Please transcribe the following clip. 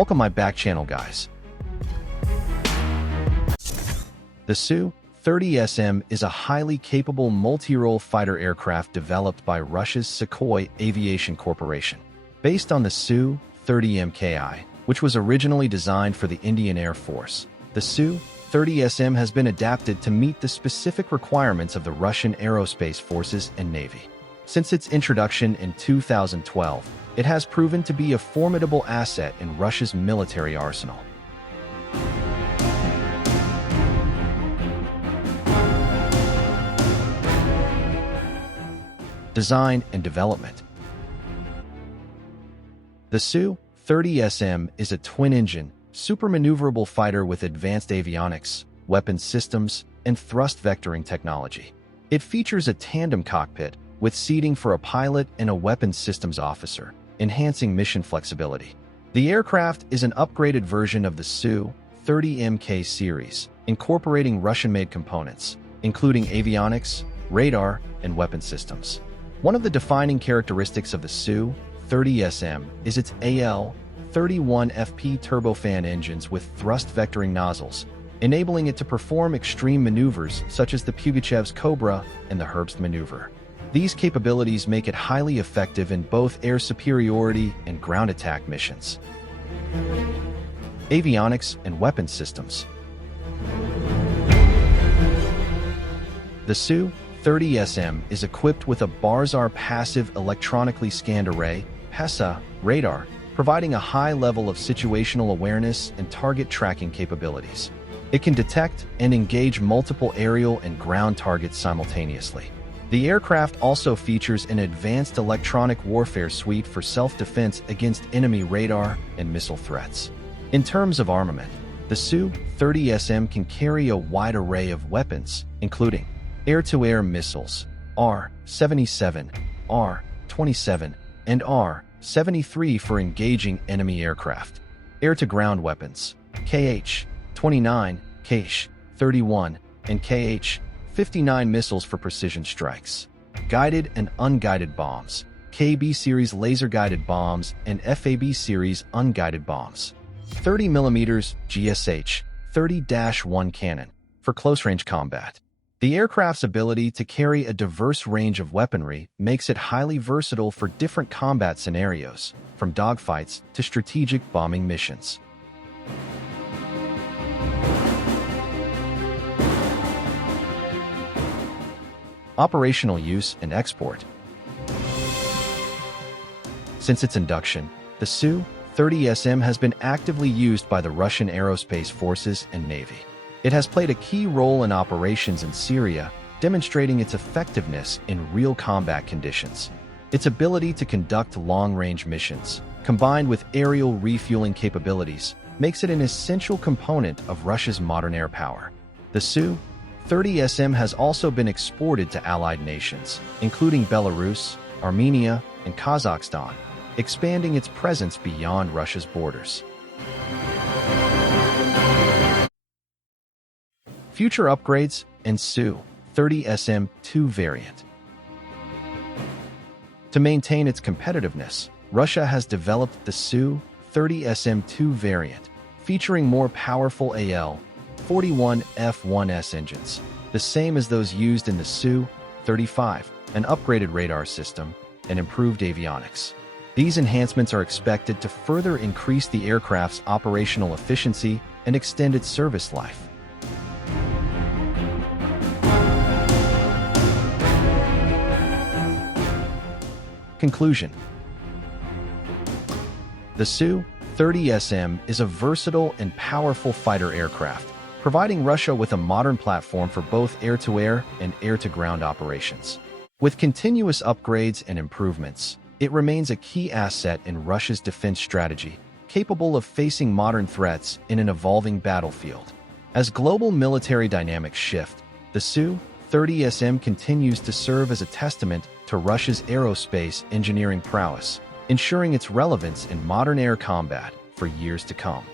Welcome my back channel, guys. The Su-30SM is a highly capable multirole fighter aircraft developed by Russia's Sukhoi Aviation Corporation. Based on the Su-30MKI, which was originally designed for the Indian Air Force, the Su-30SM has been adapted to meet the specific requirements of the Russian Aerospace Forces and Navy. Since its introduction in 2012, it has proven to be a formidable asset in Russia's military arsenal. Design and development. The Su-30SM is a twin-engine, super-maneuverable fighter with advanced avionics, weapons systems, and thrust vectoring technology. It features a tandem cockpit with seating for a pilot and a weapons systems officer, enhancing mission flexibility. The aircraft is an upgraded version of the Su-30MK series, incorporating Russian-made components, including avionics, radar, and weapon systems. One of the defining characteristics of the Su-30SM is its AL-31FP turbofan engines with thrust vectoring nozzles, enabling it to perform extreme maneuvers such as the Pugachev's Cobra and the Herbst maneuver. These capabilities make it highly effective in both air superiority and ground attack missions. Avionics and weapon systems. The Su-30SM is equipped with a Barzar passive electronically scanned array (PESA) radar, providing a high level of situational awareness and target tracking capabilities. It can detect and engage multiple aerial and ground targets simultaneously. The aircraft also features an advanced electronic warfare suite for self-defense against enemy radar and missile threats. In terms of armament, the Su-30SM can carry a wide array of weapons, including air-to-air missiles, R-77, R-27, and R-73 for engaging enemy aircraft, air-to-ground weapons, KH-29, KH-31, and KH-59 missiles for precision strikes, guided and unguided bombs, KB series laser-guided bombs, and FAB series unguided bombs, 30mm GSH 30-1 cannon for close-range combat. The aircraft's ability to carry a diverse range of weaponry makes it highly versatile for different combat scenarios, from dogfights to strategic bombing missions. Operational use and export. Since its induction, the Su-30SM has been actively used by the Russian Aerospace Forces and Navy. It has played a key role in operations in Syria, demonstrating its effectiveness in real combat conditions. Its ability to conduct long-range missions, combined with aerial refueling capabilities, makes it an essential component of Russia's modern air power. The Su-30SM has also been exported to allied nations, including Belarus, Armenia, and Kazakhstan, expanding its presence beyond Russia's borders. Future upgrades and Su-30SM-2 variant. To maintain its competitiveness, Russia has developed the Su-30SM-2 variant, featuring more powerful AL-41F1S engines, the same as those used in the Su-35, an upgraded radar system, and improved avionics. These enhancements are expected to further increase the aircraft's operational efficiency and extend its service life. Conclusion. The Su-30SM is a versatile and powerful fighter aircraft, providing Russia with a modern platform for both air-to-air and air-to-ground operations. With continuous upgrades and improvements, it remains a key asset in Russia's defense strategy, capable of facing modern threats in an evolving battlefield. As global military dynamics shift, the Su-30SM continues to serve as a testament to Russia's aerospace engineering prowess, ensuring its relevance in modern air combat for years to come.